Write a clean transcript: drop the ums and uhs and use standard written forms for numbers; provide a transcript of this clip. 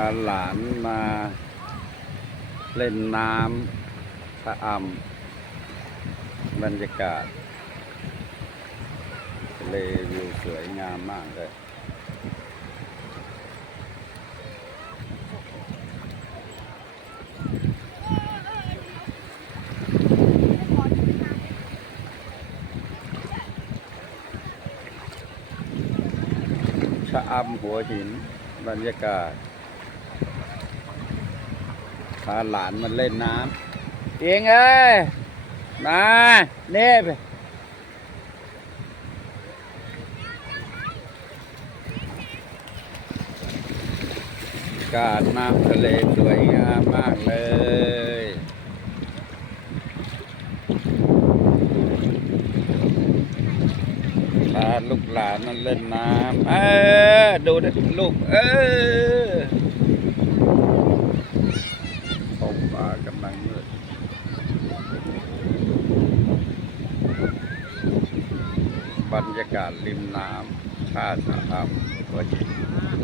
าหลานมาเล่นน้ำชะอำบรรยากาศทะเลวิวสวยงามมากเลยชะอำหัวหินบรรยากาศพาหลานมาเล่นน้ำเองเอ้ยมาเน่ไปอากาศน้ำทะเลสวยงามมากเลยพาลูกหลานมาเล่นน้ำดูดิลูกท้องฟ้ากำลังมืดบรรยากาศริมน้ำชาชะอำหัวหิน